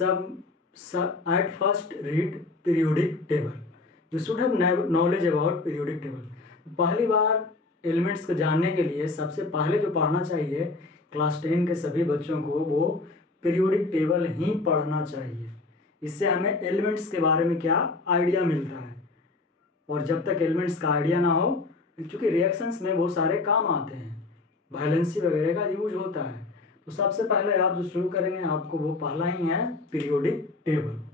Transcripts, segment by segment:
at first read periodic table. You should have knowledge about periodic table. पहली बार elements को जानने के लिए सबसे पहले जो पढ़ना चाहिए क्लास 10 के सभी बच्चों को, वो पीरियोडिक टेबल ही पढ़ना चाहिए। इससे हमें एलिमेंट्स के बारे में क्या आइडिया मिलता है। और जब तक एलिमेंट्स का आइडिया ना हो, क्योंकि रिएक्शंस में बहुत सारे काम आते हैं, वैलेंसी वगैरह का यूज होता है, तो सबसे पहले आप जो शुरू करेंगे आपको वो पहला ही है पीरियोडिक टेबल।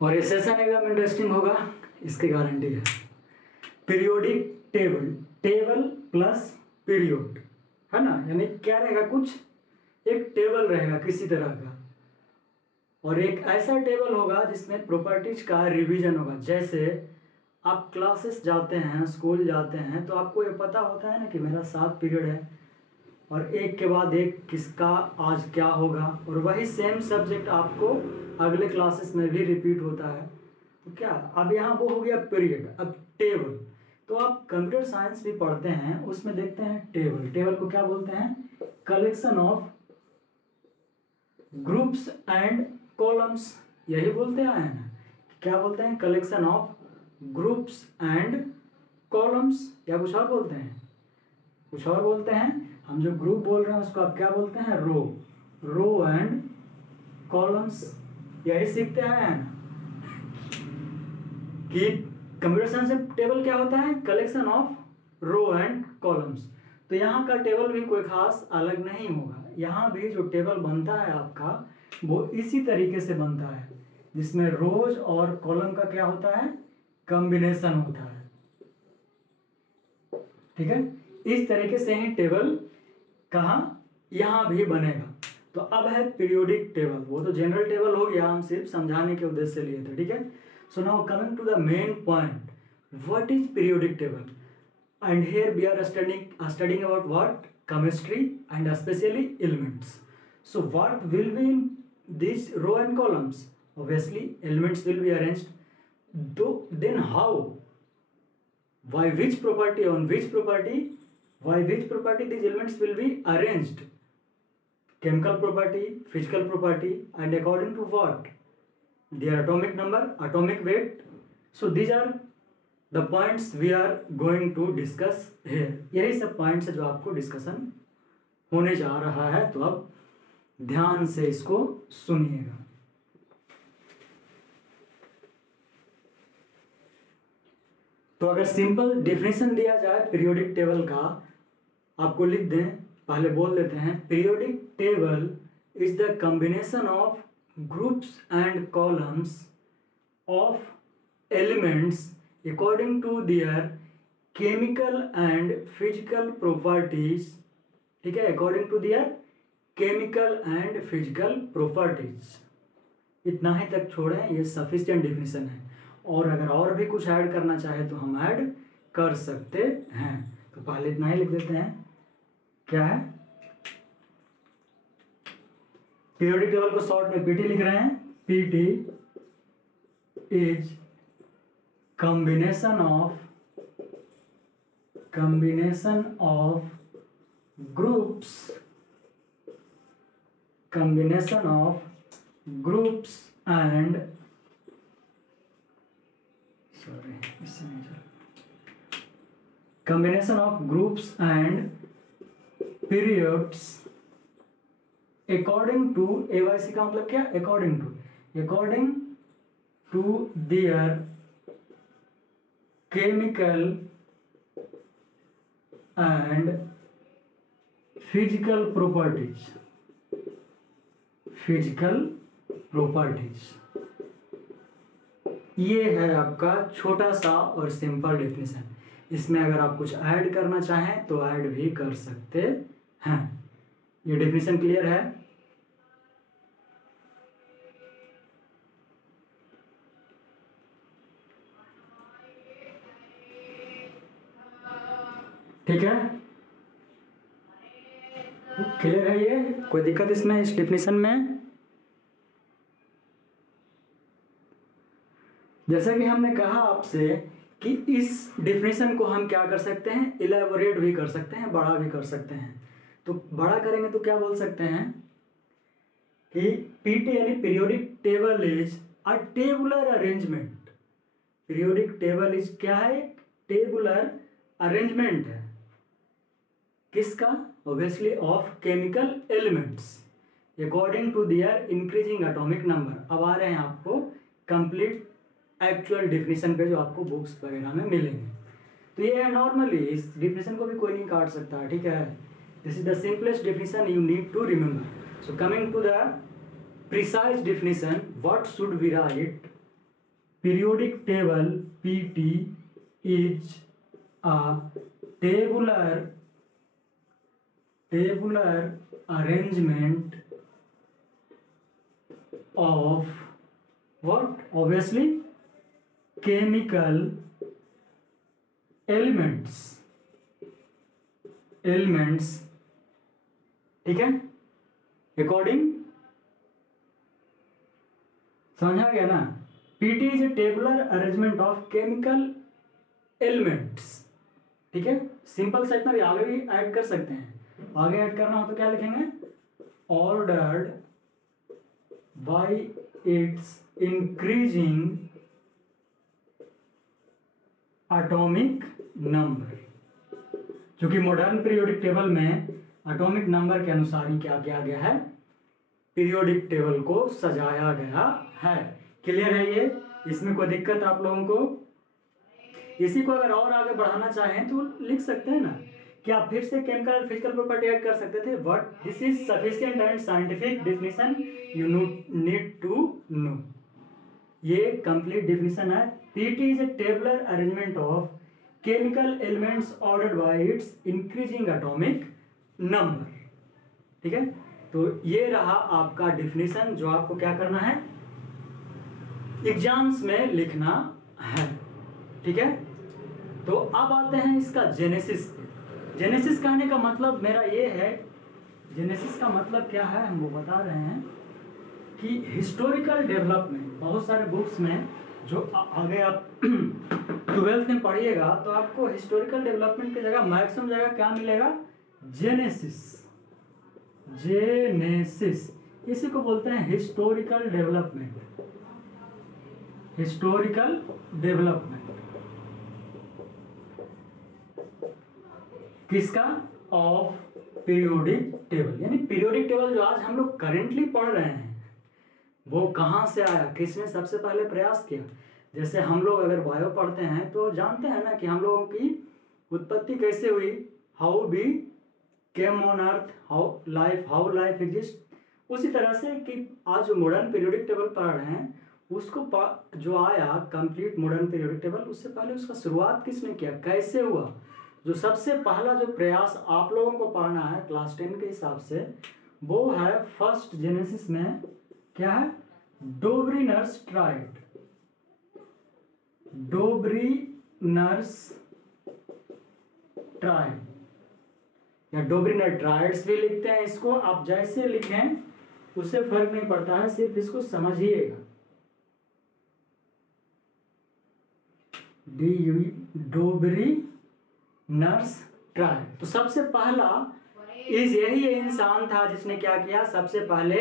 और ये सेशन एकदम इंटरेस्टिंग होगा, इसकी गारंटी है। Periodic table, table plus period, है ना, यानी क्या रहेगा, कुछ एक टेबल रहेगा किसी तरह का, और एक ऐसा टेबल होगा जिसमें प्रॉपर्टीज का रिवीजन होगा। जैसे आप क्लासेस जाते हैं, स्कूल जाते हैं, तो आपको ये पता होता है ना कि मेरा 7 पीरियड है और एक के बाद एक किसका आज क्या होगा, और वही सेम सब्जेक्ट आपको अगले क्लासेस में भी रिपीट होता है। तो क्या अब यहाँ वो हो गया पीरियड। अब टेबल, तो आप कंप्यूटर साइंस भी पढ़ते हैं, उसमें देखते हैं टेबल। टेबल को क्या बोलते हैं, collection of groups and columns, यही बोलते आए हैं ना, क्या बोलते हैं, collection of groups and columns, या कुछ और बोलते हैं, कुछ और बोलते हैं। हम जो ग्रुप बोल रहे हैं उसको आप क्या बोलते हैं, रो, रो एंड कॉलम्स, यही सीखते आए हैं ना कि कंप्यूटर साइंस में टेबल क्या होता है, collection of row and columns. तो यहाँ का टेबल भी कोई खास अलग नहीं होगा। यहाँ भी जो टेबल बनता है आपका वो इसी तरीके से बनता है, जिसमें रोज और कॉलम का क्या होता है, कॉम्बिनेशन होता है। ठीक है, इस तरीके से ही टेबल कहाँ, यहाँ भी बनेगा। तो अब है पीरियोडिक टेबल, वो तो जनरल टेबल हो गया, हम सिर्फ समझाने के उद्देश्य से लिए थे। ठीक है, so now coming to the main point, what is periodic table, and here we are studying about what, chemistry and especially elements. So what will be in these row and columns, obviously elements will be arranged. Though then how, by which property, on which property, by which property these elements will be arranged, chemical property, physical property, and according to what, their atomic number, atomic weight. So these are the points we are going to discuss here, यही सब points है जो आपको discussion होने जा रहा है। तो अब ध्यान से इसको सुनिएगा। तो अगर सिंपल डेफिनेशन दिया जाए पीरियोडिक टेबल का, आपको लिख दें, पहले बोल देते हैं, periodic table is the combination of groups and columns of elements according to their chemical and physical properties। ठीक है, according to their chemical and physical properties। इतना ही तक छोड़ें, ये sufficient definition है, और अगर और भी कुछ ऐड करना चाहे तो हम ऐड कर सकते हैं। तो पहले इतना ही लिख देते हैं, क्या है, पीरियोडिक टेबल को शॉर्ट में पीटी लिख रहे हैं। PT is combination of groups and periods according to, AYC का मतलब क्या, according to their chemical and physical properties। ये है आपका छोटा सा और सिंपल डेफिनेशन। इसमें अगर आप कुछ ऐड करना चाहें तो ऐड भी कर सकते हैं। ये डेफिनेशन क्लियर है? ठीक है, क्लियर है? ये कोई दिक्कत इसमें, इस डेफिनेशन में? जैसा कि हमने कहा आपसे कि इस डेफिनेशन को हम क्या कर सकते हैं, इलेबोरेट भी कर सकते हैं, बड़ा भी कर सकते हैं। तो बड़ा करेंगे तो क्या बोल सकते हैं कि पीटी यानी periodic table is a tabular arrangement. Periodic table is क्या है, टेबुलर अरेंजमेंट है किसका, obviously of chemical elements according to their increasing atomic number. अब आ रहे हैं आपको कंप्लीट एक्चुअल डिफिनेशन पे जो आपको बुक्स वगैरह में मिलेंगे। तो ये है नॉर्मली, इस डिफिनेशन को भी कोई नहीं काट सकता, ठीक है। This is the simplest definition you need to remember. So coming to the precise definition, what should we write, periodic table PT is a tabular arrangement of what, obviously chemical elements, ठीक है, according, समझा गया ना। PT is a tabular arrangement of chemical elements, ठीक है। Simple सा इतना भी, आगे भी ऐड कर सकते हैं। आगे ऐड करना हो तो क्या लिखेंगे, ordered by its increasing atomic number, क्योंकि मॉडर्न पीरियोडिक टेबल में एटॉमिक नंबर के अनुसार ही क्या किया गया है, पीरियोडिक टेबल को सजाया गया है। क्लियर है ये, इसमें कोई दिक्कत आप लोगों को? इसी को अगर और आगे बढ़ाना चाहें तो लिख सकते हैं ना कि आप फिर से केमिकल और फिजिकल प्रॉपर्टी ऐड कर सकते थे। What this is sufficient and scientific definition you need to know. ये कंप्लीट डेफिनेशन है। PT is a tabular arrangement of chemical elements ordered by its increasing atomic number, ठीक है। तो ये रहा आपका डेफिनेशन जो आपको क्या करना है, एग्जाम्स में लिखना है, ठीक है। तो अब आते हैं इसका जेनेसिस। जेनेसिस कहने का मतलब मेरा ये है, जेनेसिस का मतलब क्या है हम वो बता रहे हैं कि हिस्टोरिकल डेवलपमेंट। बहुत सारे बुक्स में जो आगे आप 12th में पढ़िएगा तो आपको हिस्टोरिकल डेवलपमेंट की जगह मैक्सिमम जगह क्या मिलेगा, जेनेसिस। जेनेसिस इसी को बोलते हैं हिस्टोरिकल डेवलपमेंट। हिस्टोरिकल डेवलपमेंट किसका, ऑफ पीरियोडिक टेबल। यानी पीरियोडिक टेबल जो आज हम लोग करेंटली पढ़ रहे हैं वो कहाँ से आया, किसने सबसे पहले प्रयास किया। जैसे हम लोग अगर बायो पढ़ते हैं तो जानते हैं ना कि हम लोगों की उत्पत्ति कैसे हुई, how we came on earth, how life exist. उसी तरह से कि आज जो मॉडर्न पीरियोडिक टेबल पढ़ रहे हैं उसको जो आया कंप्लीट मॉडर्न पीरियोडिक टेबल, उससे पहले उसका शुरुआत किसने किया, कैसे हुआ। जो सबसे पहला जो प्रयास आप लोगों को पढ़ना है क्लास 10 के हिसाब से वो है फर्स्ट जेनेसिस में क्या है, डोब्रीनर्स ट्राइड। डोब्रीनर्स ट्राइड या डोब्रीनर ट्राइड्स भी लिखते हैं इसको, आप जैसे लिखें उससे फर्क नहीं पड़ता है, सिर्फ इसको समझिएगा। डोब्रीनर्स ट्राइड। तो सबसे पहला यही इंसान था जिसने क्या किया, सबसे पहले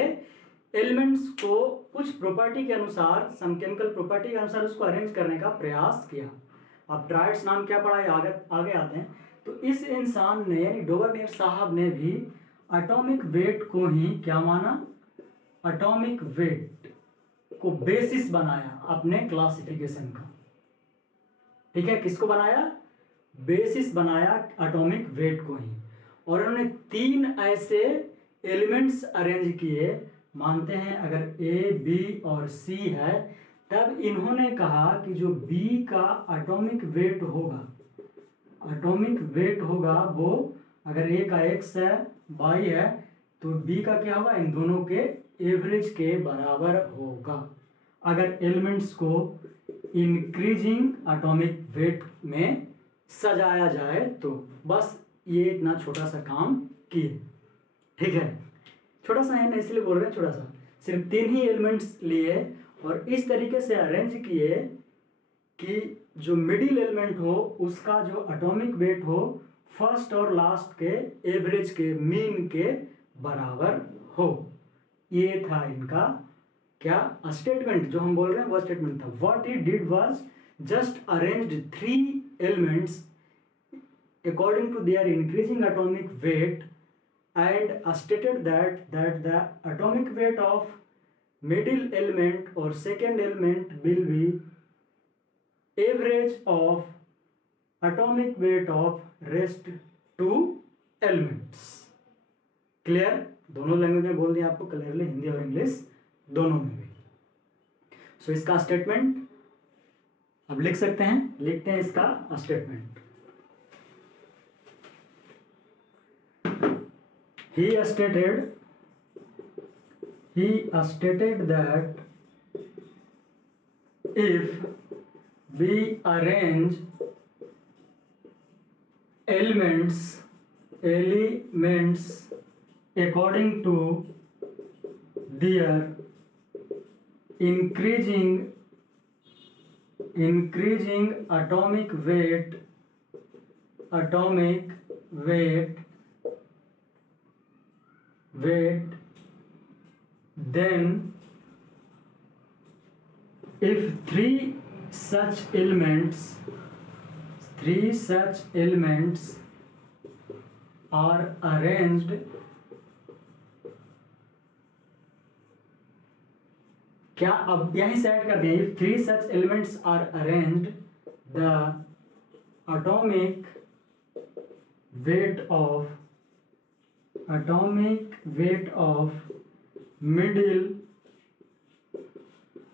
एलिमेंट्स को कुछ प्रॉपर्टी के अनुसार, सम केमिकल प्रॉपर्टी के अनुसार उसको अरेंज करने का प्रयास किया। अब ट्राइड्स नाम क्या पढ़ा है, आगे आते हैं। तो इस इंसान ने यानी डोबरनेर साहब ने भी एटॉमिक वेट को ही क्या माना, एटॉमिक वेट को बेसिस बनाया अपने क्लासिफिकेशन का, ठीक है। किसको बनाया, बेसिस बनाया एटॉमिक वेट को ही। और उन्होंने 3 ऐसे एलिमेंट्स अरेंज किए, मानते हैं अगर ए बी और सी है, तब इन्होंने कहा कि जो बी का एटॉमिक वेट होगा वो अगर ए का x है, y है, तो b का क्या होगा, इन दोनों के एवरेज के बराबर होगा अगर एलिमेंट्स को इंक्रीजिंग एटॉमिक वेट में सजाया जाए तो। बस ये इतना छोटा सा काम किए, ठीक है। छोटा सा है ना इसलिए बोल रहे हैं छोटा सा, सिर्फ 3 ही एलिमेंट्स लिए और इस तरीके से अरेंज किए कि जो मिडिल एलिमेंट हो उसका जो एटॉमिक वेट हो फर्स्ट और लास्ट के एवरेज के मीन के बराबर हो। ये था इनका क्या स्टेटमेंट, जो हम बोल रहे हैं वो स्टेटमेंट था। What he did was just arranged 3 elements according to their increasing atomic weight and stated that the atomic weight of middle element or second element will be average of atomic weight of rest two elements। Clear? दोनों language में बोल दिया आपको clearly, Hindi और English दोनों में भी। सो इसका स्टेटमेंट अब लिख सकते हैं, लिखते हैं इसका statement. He stated that if we arrange elements according to their increasing atomic weight, then if three such elements are arranged क्या, अब यहीं से ऐड कर दिया, if 3 such elements are arranged, the atomic weight of middle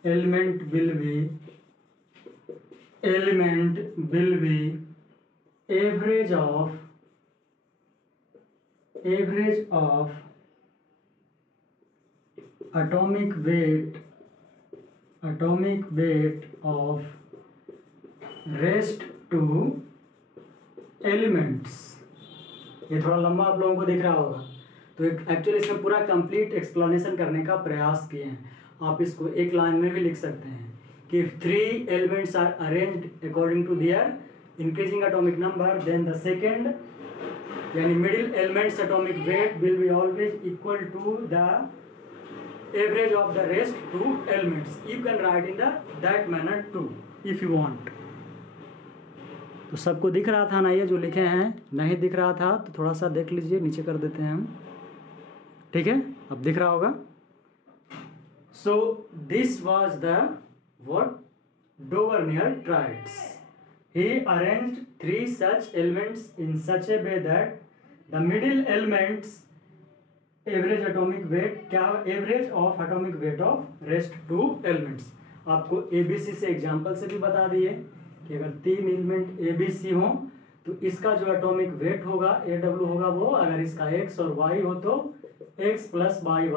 element will be average of atomic weight of rest two elements। ये थोड़ा लंबा आप लोगों को दिख रहा होगा, तो एक्चुअली इसमें पूरा कंप्लीट एक्सप्लेनेशन करने का प्रयास किए हैं। आप इसको एक लाइन में भी लिख सकते हैं कि if 3 elements are arranged according to their increasing atomic number, then the second यानी middle element's atomic weight will be always equal to the average of the rest 2 elements। You can write in that manner too if you want। तो सबको दिख रहा था ना ये जो लिखे हैं? नहीं दिख रहा था तो थोड़ा सा देख लीजिए, नीचे कर देते हैं हम, ठीक है? अब दिख रहा होगा। So this was the what Dobereiner triads. He arranged 3 such elements in such a way that the middle elements average atomic weight, क्या average of atomic weight of rest 2 elements। आपको ABC से एग्जाम्पल से भी बता दिए कि अगर 3 element ABC हो तो इसका जो एटॉमिक वेट होगा AW होगा वो, अगर इसका X और Y हो तो X प्लस y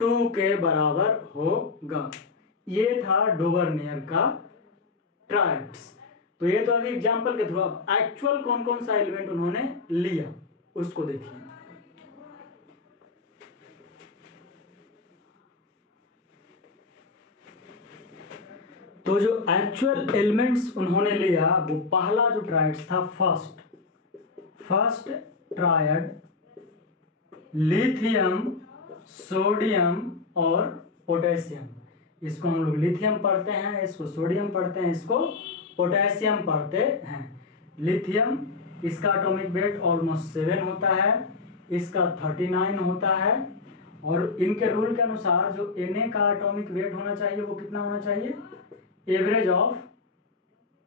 2 के बराबर होगा। ये था डोवर्नियर का ट्राइड्स। तो ये तो अभी एग्जाम्पल के थ्रू, अब एक्चुअल कौन कौन सा एलिमेंट उन्होंने लिया उसको देखिए। तो जो एक्चुअल एलिमेंट्स उन्होंने लिया वो पहला जो ट्राइड्स था फर्स्ट ट्रायड लिथियम, सोडियम और पोटेशियम। इसको हम लोग लिथियम पढ़ते हैं, इसको सोडियम पढ़ते हैं, इसको पोटेशियम पढ़ते हैं। लिथियम इसका एटॉमिक वेट ऑलमोस्ट 7 होता है, इसका 39 होता है, और इनके रूल के अनुसार जो Na का एटॉमिक वेट होना चाहिए वो कितना होना चाहिए? एवरेज ऑफ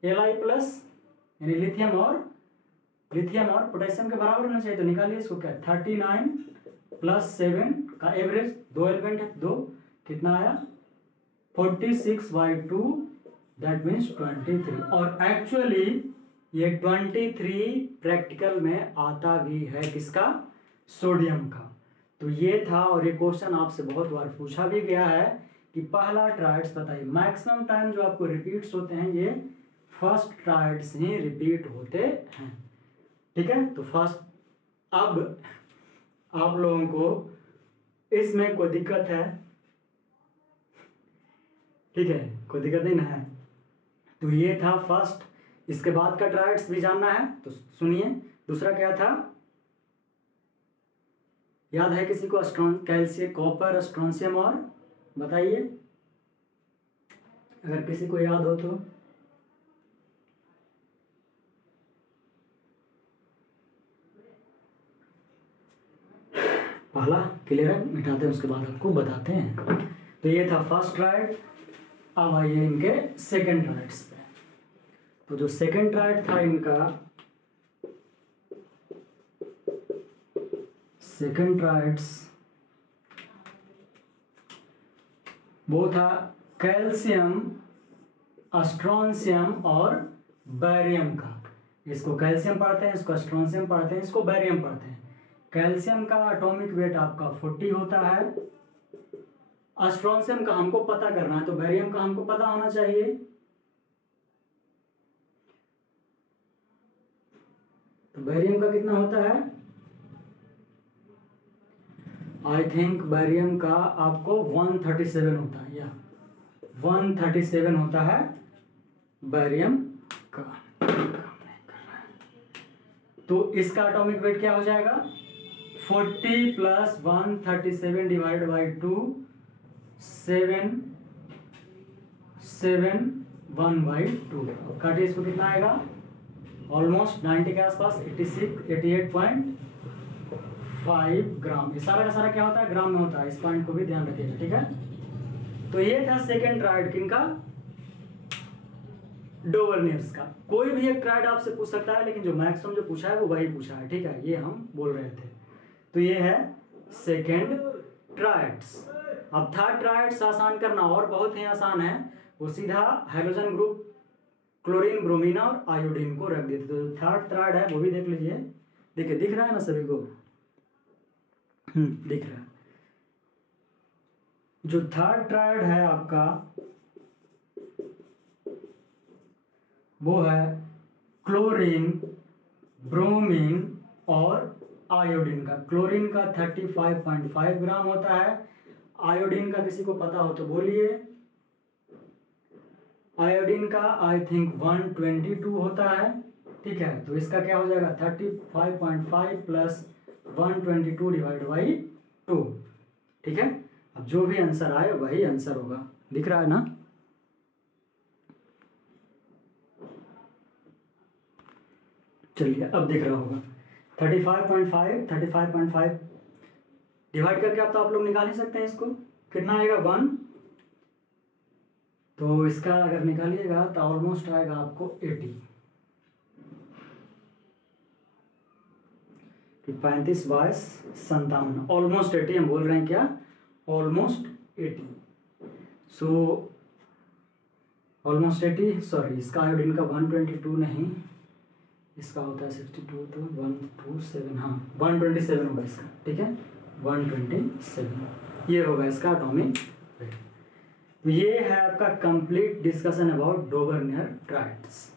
Li प्लस, यानी लिथियम और पोटेशियम के बराबर होना चाहिए। तो निकालिए इसको, क्या 39 प्लस 7 का एवरेज, 2 एलिमेंट है, 2 कितना आया 46/2, दैट मीन्स 23। और एक्चुअली ये 23 प्रैक्टिकल में आता भी है, किसका? सोडियम का। तो ये था, और ये क्वेश्चन आपसे बहुत बार पूछा भी गया है कि पहला ट्राइड्स बताइए। मैक्सिमम टाइम जो आपको रिपीट्स होते हैं ये फर्स्ट ट्राइड्स ही रिपीट होते हैं, ठीक है? तो फर्स्ट, अब आप लोगों को इसमें कोई दिक्कत है? ठीक है, कोई दिक्कत नहीं ना है? तो ये था फर्स्ट। इसके बाद का ट्राइड्स भी जानना है तो सुनिए। दूसरा क्या था, याद है किसी को? कैल्शियम, कॉपर, स्ट्रोंशियम और बताइए अगर किसी को याद हो तो। पहला क्लियर है, मिटाते हैं उसके बाद आपको बताते हैं। तो ये था फर्स्ट ट्राइड। अब आइए इनके सेकंड ट्राइड्स पे। तो जो सेकंड ट्राइड था इनका, सेकंड ट्राइड्स वो था कैल्शियम, स्ट्रोंशियम और बैरियम का। इसको कैल्शियम पढ़ते हैं, इसको स्ट्रोंशियम पढ़ते हैं, इसको बैरियम पढ़ते हैं। कैल्शियम का एटॉमिक वेट आपका 40 होता है। स्ट्रोंशियम का हमको पता करना है, तो बैरियम का हमको पता होना चाहिए। तो बैरियम का कितना होता है? आई थिंक बैरियम का आपको 137 होता है, या 137 होता है बैरियम का। तो इसका एटॉमिक वेट क्या हो जाएगा? 40 प्लस 137 डिवाइड बाई 2, 771/2। काटिए इसको, कितना आएगा? ऑलमोस्ट 90 के आसपास, 88.5 ग्राम। ये सारा का सारा क्या होता है? ग्राम में होता है। इस पॉइंट को भी ध्यान रखिएगा, ठीक है। तो ये था सेकेंड ट्राइड किनका? डोवर्नियर्स का। कोई भी एक ट्राइड आपसे पूछ सकता है, लेकिन जो मैक्सिमम जो पूछा है वो वही पूछा है, ठीक है। ये हम बोल रहे थे। तो ये है सेकेंड ट्राइड्स। अब थर्ड ट्राइड्स आसान करना और बहुत ही आसान है। वो सीधा हाइड्रोजन ग्रुप क्लोरीन, ब्रोमीन और आयोडीन को रख देते। तो थर्ड ट्राइड है वो भी देख लीजिए। देखिए, दिख रहा है ना सभी को? दिख रहा है। जो थर्ड ट्राइड है आपका वो है क्लोरीन, ब्रोमीन और आयोडीन का। क्लोरीन का 35.5 ग्राम होता है। आयोडीन का किसी को पता हो तो बोलिए। आयोडीन का आई थिंक 122 होता है, ठीक है। तो इसका क्या हो जाएगा? 35.5 प्लस 122 डिवाइड बाई 2, ठीक है। अब जो भी आंसर आए वही आंसर होगा। दिख रहा है ना? चलिए, अब दिख रहा होगा। 35.5 डिवाइड करके अब तो आप लोग निकाल ही सकते हैं इसको। कितना आएगा? 1। तो इसका अगर निकालिएगा तो ऑलमोस्ट आएगा आपको 80। 35/57, ऑलमोस्ट 80 हम बोल रहे हैं। क्या? ऑलमोस्ट 80। सो ऑलमोस्ट 80, सॉरी, इसका आयोडीन का 122 नहीं, इसका होता है 62, तो 127, हाँ 127 होगा इसका, ठीक है। 127 ये होगा इसका एटॉमिक वेट। तो ये है आपका complete discussion about Dobereiner triads.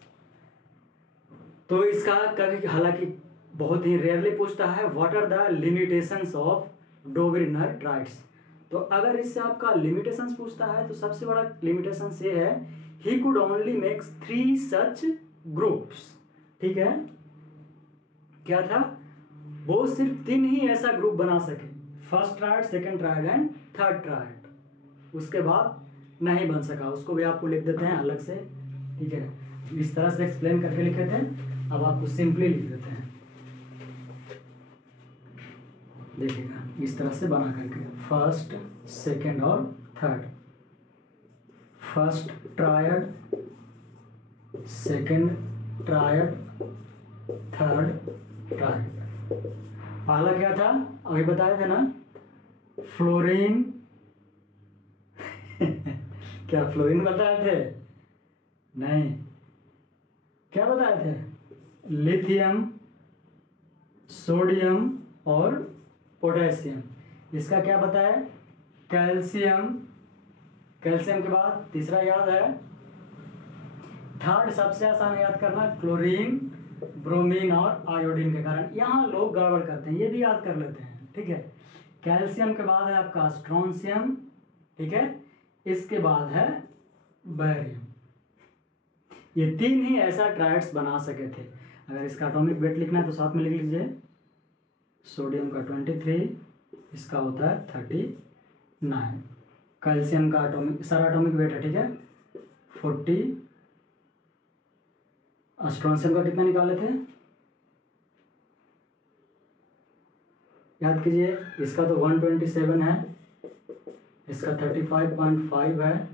तो इसका कभी हालांकि बहुत ही रेयरली पूछता है, what are the limitations of Dobereiner triads. तो अगर इससे आपका लिमिटेशंस पूछता है तो सबसे बड़ा लिमिटेशंस ये है, he could only make 3 such groups, ठीक है। क्या था? वो सिर्फ 3 ही ऐसा ग्रुप बना सके, first tried, second tried and third tried. उसके बाद नहीं बन सका। उसको भी आपको लिख देते हैं अलग से, ठीक है। इस तरह से एक्सप्लेन करके लिखे थे, अब आपको सिंपली लिख देते हैं। देखिएगा, इस तरह से बना करके फर्स्ट, सेकंड और third. First triad, second triad, third triad. पहला क्या था? अभी बताए थे ना, फ्लोरीन क्या फ्लोरीन बताए थे? नहीं, क्या बताए थे? लिथियम, सोडियम और पोटेशियम। इसका क्या बताया? कैल्शियम। कैल्शियम के बाद तीसरा याद है, थर्ड सबसे आसान याद करना, क्लोरीन, ब्रोमीन और आयोडीन के कारण। यहाँ लोग गड़बड़ करते हैं, ये भी याद कर लेते हैं, ठीक है। कैल्शियम के बाद है आपका स्ट्रोंशियम, ठीक है। इसके बाद है बैरियम। ये 3 ही ऐसा ट्राइड्स बना सके थे। अगर इसका एटॉमिक वेट लिखना है तो साथ में लिख लीजिए, सोडियम का 23, इसका होता है 39, कैल्शियम का एटॉमिक सारा एटॉमिक वेट है, ठीक है, 40, स्ट्रॉन्शियम का कितना निकाले थे याद कीजिए, इसका तो 127 है, इसका 35.5 है,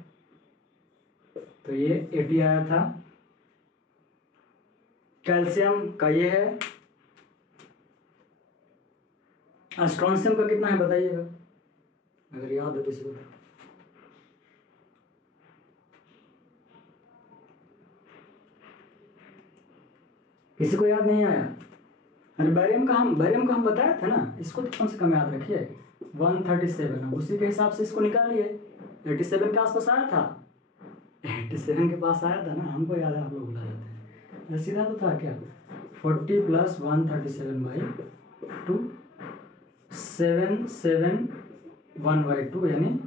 तो ये 80 आया था। कैल्शियम का ये है, स्ट्रॉन्शियम का कितना है बताइएगा अगर याद हो किसी को। किसी को याद नहीं आया? अरे बैरियम का हम बताया था ना, इसको तो कम से कम याद रखिए, 137, उसी के हिसाब से इसको निकालिए। 87 के आसपास आया था, 87 के पास आया था ना, हमको याद है, आप लोग भुला जाते हैं। सीधा तो था क्या, 40 + 137/2, 771/2 यानी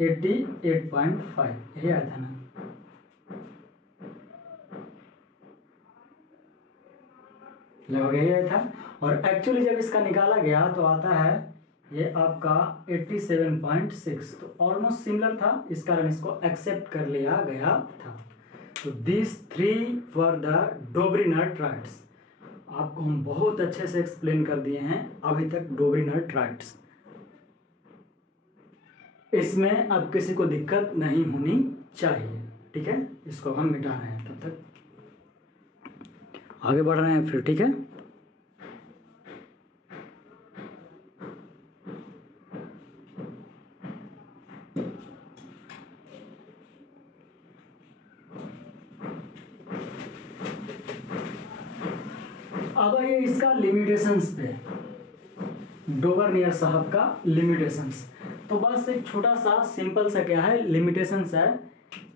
88.5, यही आया था ना। लगभग यही आया था। और एक्चुअली जब इसका निकाला गया तो आता है ये आपका 87.6, तो ऑलमोस्ट सिमिलर था, इस कारण इसको एक्सेप्ट कर लिया गया था। तो दिस 3 फॉर द डोब्रिनर ट्राइड्स। आपको हम बहुत अच्छे से एक्सप्लेन कर दिए हैं अभी तक डोब्रिनर ट्राइड्स, इसमें अब किसी को दिक्कत नहीं होनी चाहिए, ठीक है। इसको हम मिटा रहे हैं, तब तक आगे बढ़ रहे हैं फिर, ठीक है। अब आइए इसका लिमिटेशंस पे, डोबरनियर साहब का लिमिटेशंस। तो बस एक छोटा सा सिंपल सा क्या है लिमिटेशंस है,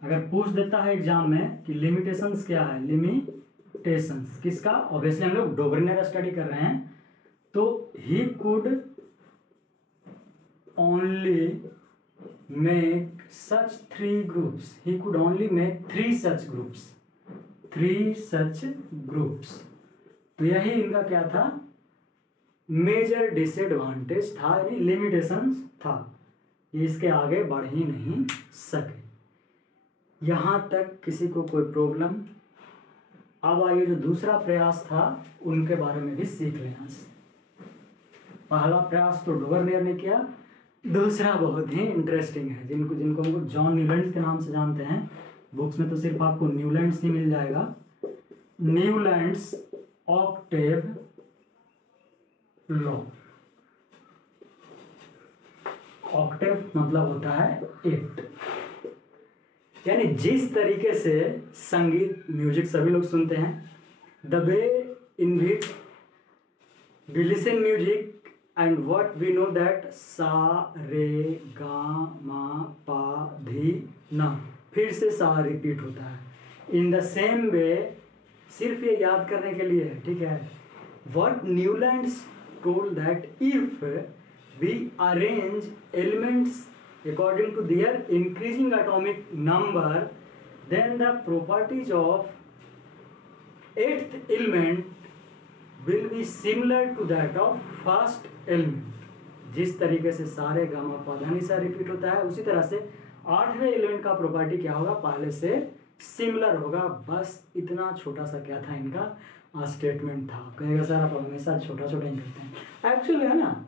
अगर पूछ देता है एग्जाम में कि लिमिटेशंस क्या है, लिमिटेशंस किसका, ऑब्वियसली हम लोग डोबरनियर स्टडी कर रहे हैं, तो he could only make such 3 groups, he could only make 3 such groups, 3 such groups. तो यही इनका क्या था, मेजर डिसएडवांटेज था, यानी लिमिटेशंस था, ये इसके आगे बढ़ ही नहीं सके। यहां तक किसी को कोई प्रॉब्लम? अब आइए जो दूसरा प्रयास था उनके बारे में भी सीख लेना। पहला प्रयास तो डोबरनियर ने किया, दूसरा बहुत ही इंटरेस्टिंग है, जिनको हमको जॉन न्यूलैंड्स के नाम से जानते हैं। बुक्स में तो सिर्फ आपको न्यूलैंड्स ही मिल जाएगा, न्यूलैंड्स ऑक्टेव लॉ। ऑक्टेव मतलब होता है 8, यानी जिस तरीके से संगीत म्यूजिक सभी लोग सुनते हैं, the way in which we listen music and what we know that सा रे गा मा पा धी ना, फिर से सा रिपीट होता है। इन द सेम वे, सिर्फ ये याद करने के लिए है, ठीक है। What Newlands told that if we arrange elements according to their increasing atomic number, then the properties of 8th element will be similar to that of first element। जिस तरीके से सारे गामा पधानी सा रिपीट होता है, उसी तरह से 8वें एलिमेंट का प्रॉपर्टी क्या होगा, पहले से सिमिलर होगा। बस इतना छोटा सा क्या था इनका स्टेटमेंट था। कहेगा सर आप हमेशा छोटा छोटा ही करते हैं, एक्चुअली है ना,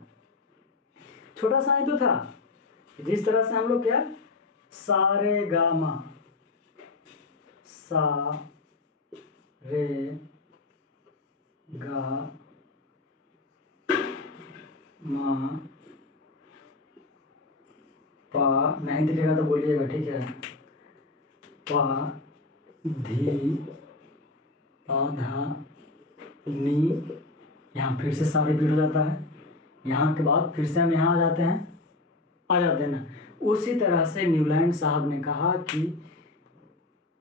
छोटा सा ही तो था। जिस तरह से हम लोग क्या सारे गामा सा रे गा मा पा, नहीं दिखेगा तो बोलिएगा, ठीक है, पा धी पा धा नी, यहाँ फिर से सारे रिपीट हो जाता है। यहाँ के बाद फिर से हम यहाँ आ जाते हैं ना। उसी तरह से न्यूलैंड साहब ने कहा कि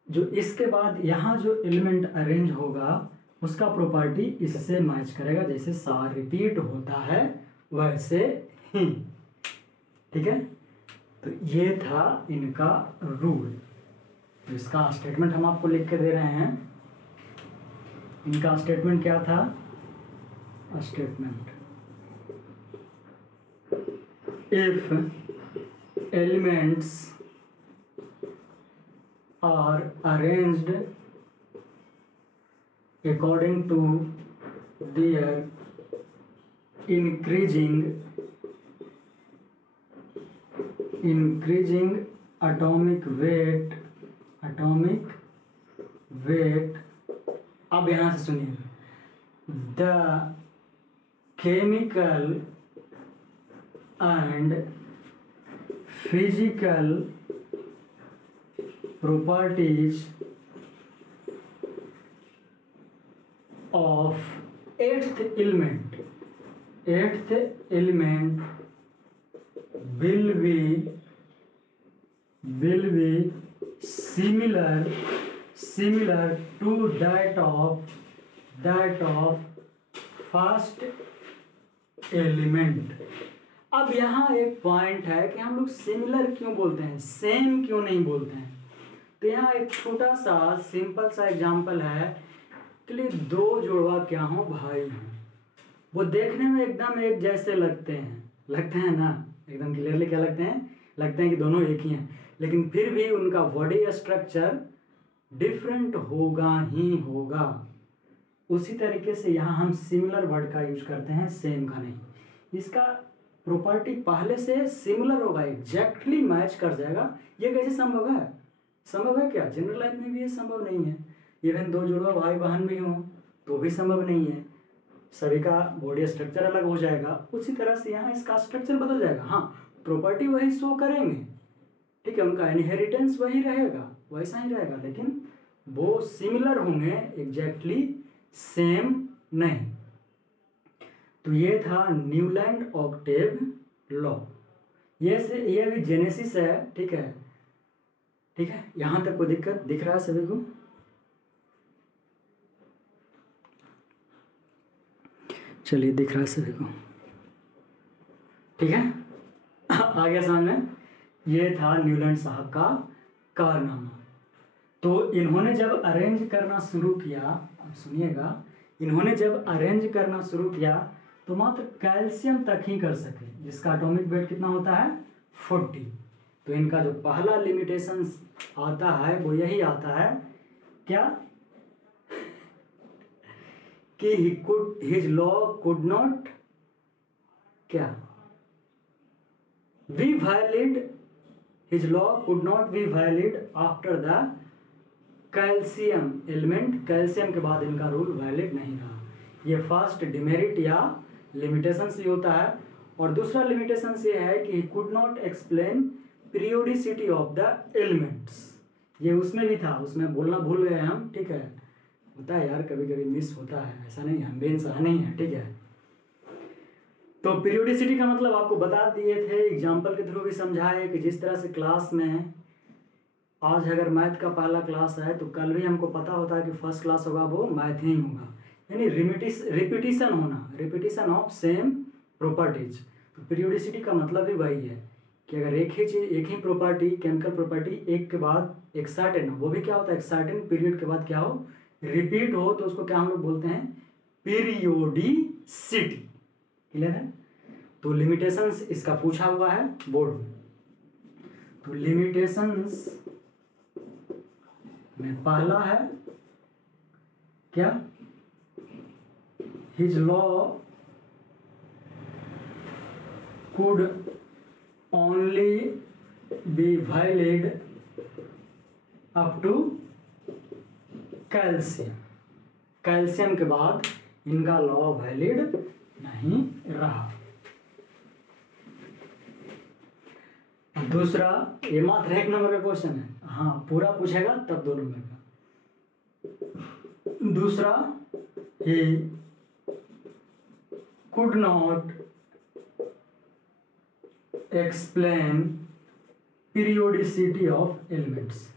जो इसके बाद यहाँ जो एलिमेंट अरेंज होगा उसका प्रॉपर्टी इससे मैच करेगा, जैसे सा रिपीट होता है वैसे ही, ठीक है। तो ये था इनका रूल। तो इसका स्टेटमेंट हम आपको लिख के दे रहे हैं। इनका स्टेटमेंट क्या था? Statement, if elements are arranged according to their increasing atomic weight, अब यहाँ से सुनिए, the chemical and physical properties of eighth element will be similar to that of first element। अब यहाँ एक पॉइंट है कि हम लोग सिमिलर क्यों बोलते हैं, सेम क्यों नहीं बोलते हैं। तो यहाँ एक छोटा सा सिंपल सा एग्जांपल है कि लिए दो जुड़वा क्या हो, भाई हो, वो देखने में एकदम एक जैसे लगते हैं ना, एकदम क्लियरली क्या लगते हैं कि दोनों एक ही हैं, लेकिन फिर भी उनका बॉडी स्ट्रक्चर डिफरेंट होगा ही होगा। उसी तरीके से यहाँ हम सिमिलर वर्ड का यूज करते हैं, सेम का नहीं। इसका प्रॉपर्टी पहले से सिमिलर होगा, एग्जैक्टली मैच कर जाएगा। ये कैसे संभव है? संभव है क्या? जनरल लाइफ में भी ये संभव नहीं है। इवन दो जुड़वा भाई बहन भी हों तो भी संभव नहीं है, सभी का बॉडी स्ट्रक्चर अलग हो जाएगा। उसी तरह से यहाँ इसका स्ट्रक्चर बदल जाएगा। हाँ, प्रॉपर्टी वही शो करेंगे, ठीक है, उनका इनहेरिटेंस वही रहेगा, वैसा ही रहेगा, लेकिन वो सिमिलर होंगे, एग्जैक्टली सेम नहीं। तो ये था न्यूलैंड ऑक्टेव लॉ। ये भी जेनेसिस है, ठीक है। यहाँ तक कोई दिक्कत दिख रहा है सभी को? चलिए, दिख रहा है सभी को, ठीक है। आ गया समझ में? ये था न्यूलैंड साहब का कारनामा। तो इन्होंने जब अरेंज करना शुरू किया, अब सुनिएगा, इन्होंने जब अरेंज करना शुरू किया तो मात्र कैल्शियम तक ही कर सके, जिसका एटॉमिक वेट कितना होता है? 40। तो इनका जो पहला लिमिटेशन आता है वो यही आता है, क्या कि his law could not क्या be valid, his law could not be valid after the calcium element. Calcium के बाद इनका रूल वैलिड नहीं रहा। ये फर्स्ट डिमेरिट या लिमिटेशंस ही होता है। और दूसरा लिमिटेशंस ये है कि he could not explain periodicity of the elements। ये उसमें भी था, उसमें बोलना भूल गए हम, ठीक है, होता है यार, कभी कभी मिस होता है, ऐसा नहीं है, हम बेइंसान नहीं है, ठीक है। तो पीरियोडिसिटी का मतलब आपको बता दिए थे, एग्जाम्पल के थ्रू भी समझाए कि जिस तरह से क्लास में आज अगर मैथ का पहला क्लास है तो कल भी हमको पता होता है कि फर्स्ट क्लास होगा वो मैथ ही होगा, यानी रिपीटिशन होना, रिपीटिशन ऑफ सेम प्रॉपर्टीज। तो पीरियोडिसिटी का मतलब भी वही है कि अगर एक ही चीज़, एक ही प्रॉपर्टी, केमिकल प्रॉपर्टी एक के बाद एक सर्टेन, वो भी क्या होता है, एक सर्टेन पीरियड के बाद क्या हो, रिपीट हो, तो उसको क्या हम लोग बोलते हैं, पीरियोडिसिटी। क्लियर है? तो लिमिटेशंस इसका पूछा हुआ है बोर्ड में। तो लिमिटेशंस में पहला है क्या, his law could only be valid up to calcium. Calcium के बाद इनका लॉ वैलिड नहीं रहा। दूसरा, ये मात्र एक नंबर का क्वेश्चन है, हाँ पूरा पूछेगा तब 2 नंबर का। दूसरा, he could not explain periodicity of elements.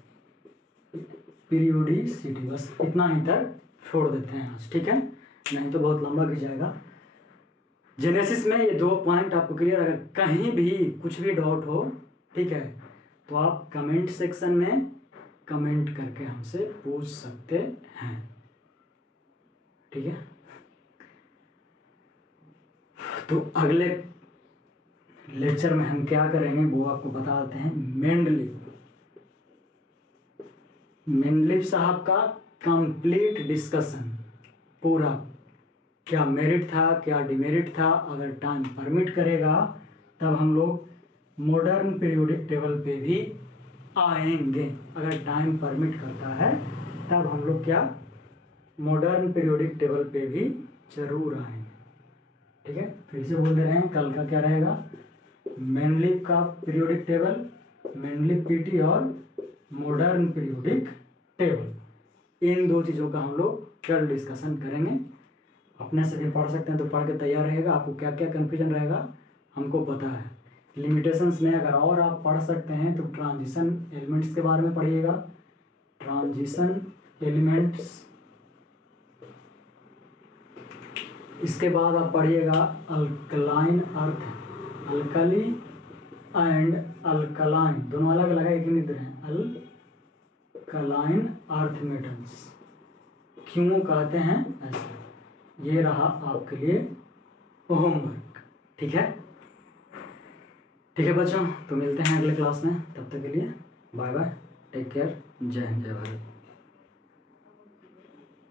Periodicity, बस इतना ही तक छोड़ देते हैं आज, ठीक है, नहीं तो बहुत लंबा खिंच जाएगा। जेनेसिस में ये 2 पॉइंट आपको क्लियर, अगर कहीं भी कुछ भी डाउट हो, ठीक है, तो आप कमेंट सेक्शन में कमेंट करके हमसे पूछ सकते हैं, ठीक है। तो अगले लेक्चर में हम क्या करेंगे वो आपको बताते हैं। मेंडलीव साहब का कंप्लीट डिस्कशन, पूरा क्या मेरिट था क्या डिमेरिट था, अगर टाइम परमिट करेगा तब हम लोग मॉडर्न पीरियोडिक टेबल पे भी आएंगे। अगर टाइम परमिट करता है तब हम लोग क्या मॉडर्न पीरियोडिक टेबल पे भी जरूर आएंगे, ठीक है। फिर से बोल दे रहे हैं, कल का क्या रहेगा, मेंडलीव का पीरियोडिक टेबल, मेंडलीव पीटी और मॉडर्न पीरियोडिक टेबल, इन दो चीज़ों का हम लोग कल डिस्कशन करेंगे। अपने से भी पढ़ सकते हैं तो पढ़ के तैयार रहेगा। आपको क्या क्या कन्फ्यूजन रहेगा हमको पता है। लिमिटेशंस में अगर और आप पढ़ सकते हैं तो ट्रांजिशन एलिमेंट्स के बारे में पढ़िएगा, ट्रांजिशन एलिमेंट्स। इसके बाद आप पढ़िएगा alkaline earth, alkali and alkaline दोनों अलग अलग है, एक ही नहीं दे रहे हैं। अल्कलाइन अर्थ मेटल्स क्यों कहते हैं ऐसा, ये रहा आपके लिए होमवर्क, ठीक है। ठीक है बच्चों, तो मिलते हैं अगले क्लास में, तब तक के लिए बाय बाय, टेक केयर, जय हिंद जय भारत।